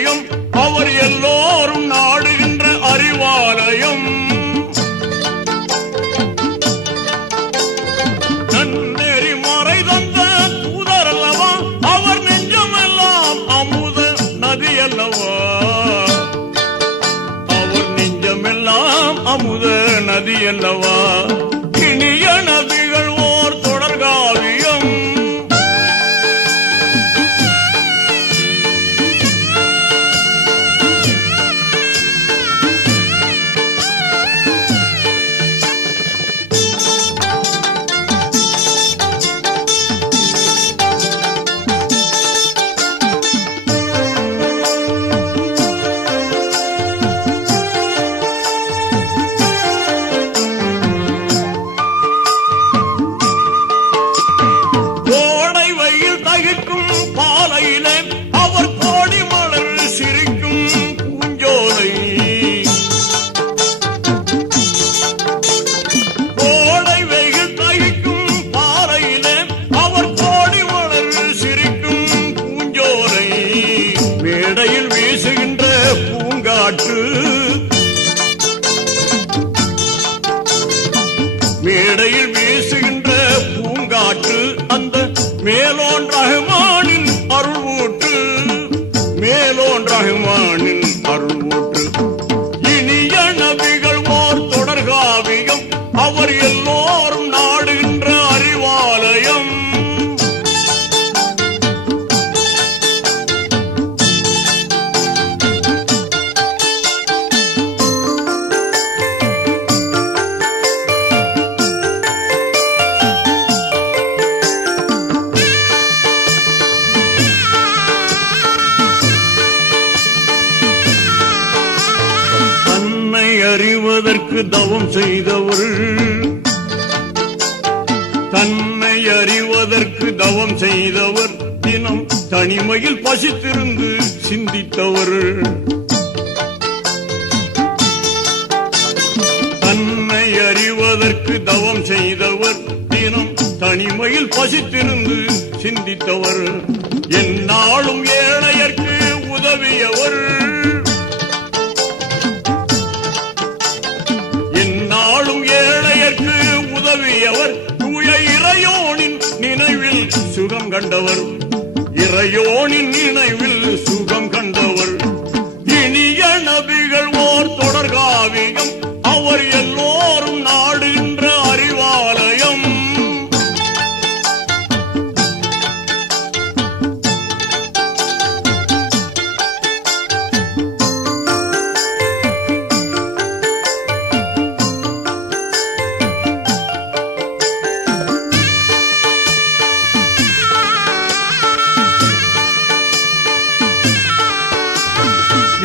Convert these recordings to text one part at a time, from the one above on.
தொடர்காவியம் அவர் எல்லோரும் நாடுகின்ற அறிவாலயம். நன்னெறி மறை தந்த தூதர் அல்லவா அவர் நெஞ்சமெல்லாம் அமுத நதி அல்லவா. அவர் நெஞ்சமெல்லாம் அமுத நதி அல்லவா. இனிய நதிகள் ஓர் தொடர்காவியம். பாலையிலே அவர் கோடி மலர் சிரிக்கும் பூஞ்சோலை. கோடை வெயில் தகிக்கும் பாலையிலே அவர் கோடி மலர் சிரிக்கும் பூஞ்சோலை. மேடையில் வீசுகின்ற பூங்காற்று, மேடையில் வீசுகின்ற பூங்காற்று அந்த மேலோன் ரஹ்மானின் அருள்வூற்று, மேலோன் ரஹ்மானின் அருள்வூற்று. இனிய நபிகள் ஓர் தொடர்காவியம் அவர் எல்லோரும் நாடுகின்ற அறிவாலயம். அறிவதற்கு தவம் செய்தவர், தன்னை அறிவதற்கு தவம் செய்தவர், தினம் தனிமையில் பசித்திருந்து சிந்தித்தவர். தன்னை அறிவதற்கு தவம் செய்தவர், தினம் தனிமையில் பசித்திருந்து சிந்தித்தவர். எந்நாளும் ஏழையர்க்கு உதவியவர், எந்நாளும் ஏழையர்க்கு உதவியவர். தூய இறையோனின் நினைவில் சுகம் கண்டவர், இறையோனின் நினைவில் சுகம் கண்டவர். இனிய நபிகள் ஓர் தொடர்காவியம் அவர் எல்லோரும் நாடுகின்ற அறிவாலயம்.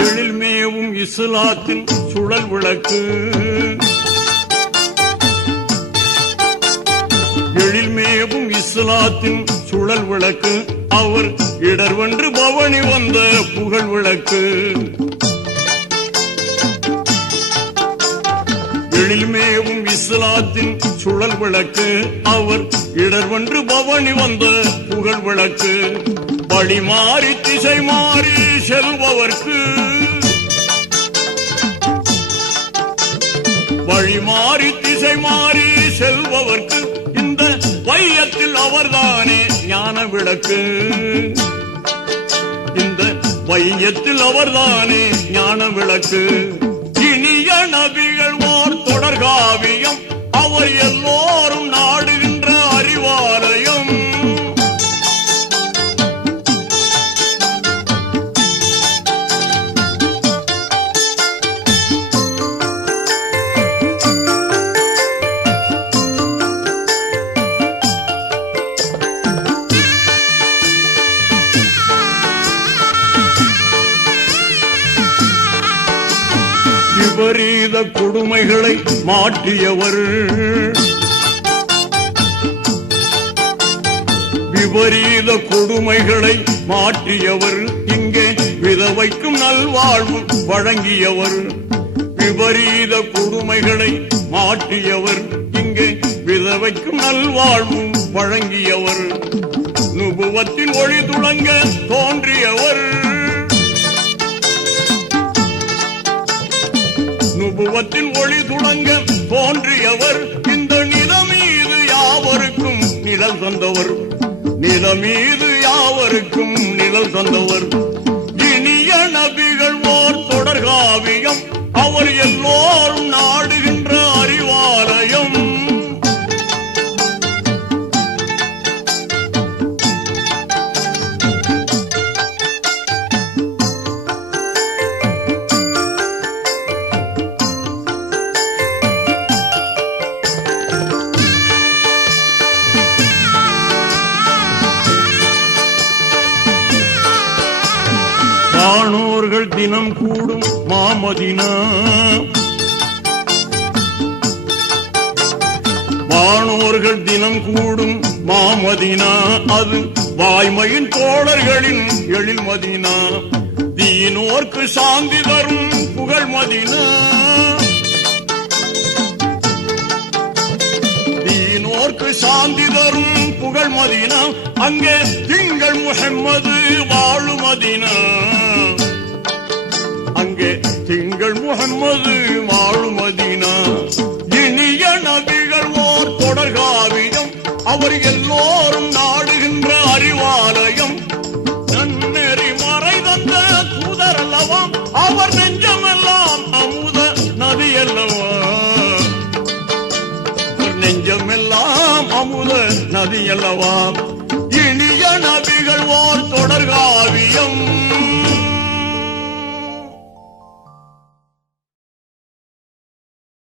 எழில்மேவும் இஸ்லாத்தின் சுழல் விளக்கு, எழில்மேவும் இஸ்லாத்தின் சுழல் விளக்கு அவர் இடர்வென்று பவனி வந்த புகழ் விளக்கு. எழில்மேவும் இஸ்லாத்தின் சுழல் விளக்கு அவர் இடர்வென்று பவனி வந்த புகழ் விளக்கு. வழி மாறி திசை மாறி செல்பவர்க்கு, வழி மாறி திசை மாறி செல்பவர்க்கு இந்த வையத்தில் அவர்தானே ஞான விளக்கு. இந்த வையத்தில் அவர்தானே ஞான விளக்கு. இனிய நபிகள் ஓர் தொடர்காவியம் அவர் எல்லோரும் நாடுகின்ற அறிவாலயம். விபரீத கொடுமைகளை மாற்றியவர், விபரீத கொடுமைகளை மாற்றியவர். இங்கே விதவைக்கும் நல்வாழ்வு வழங்கியவர், விபரீத கொடுமைகளை மாற்றியவர். இங்கே விதவைக்கும் நல்வாழ்வு வழங்கியவர். நுபுவத்தின் ஒளி துளங்க தோன்றியவர், தத்துவத்தின் ஒளி துளங்க தோன்றியவர். இந்த நிலமீது யாவருக்கும் நிழல் தந்தவர். நிலமீது யாவருக்கும் நிழல் தந்தவர். இனிய நபிகள் ஓர் தொடர்காவியம், அவர் எல்லோரும் நாடுகின்ற அறிவாலயம். வானோர்கள் தினம் கூடும் மாமதினா, வானோர்கள் தினம் கூடும் மாமதினா, அது வாய்மையின் தோழர்களின் எழில் மதினா. தீனோர்க்கு சாந்தி தரும் புகழ் மதினா, தீனோர்க்கு சாந்தி தரும் புகழ் மதினா. அங்கே திங்கள் முஹம்மது வாழும் மதினா, அங்கே திங்கள் முஹம்மது வாழும் மதினா. இனிய நபிகள் ஓர் தொடர்காவியம், அவர் எல்லோரும் நாடுகின்ற அறிவாலயம். நன்னெறி மறை தந்த தூதர் அல்லவாம், அவர் நெஞ்சமெல்லாம் அமுத நதி அல்லவா, நெஞ்சமெல்லாம் அமுத நதி அல்லவா.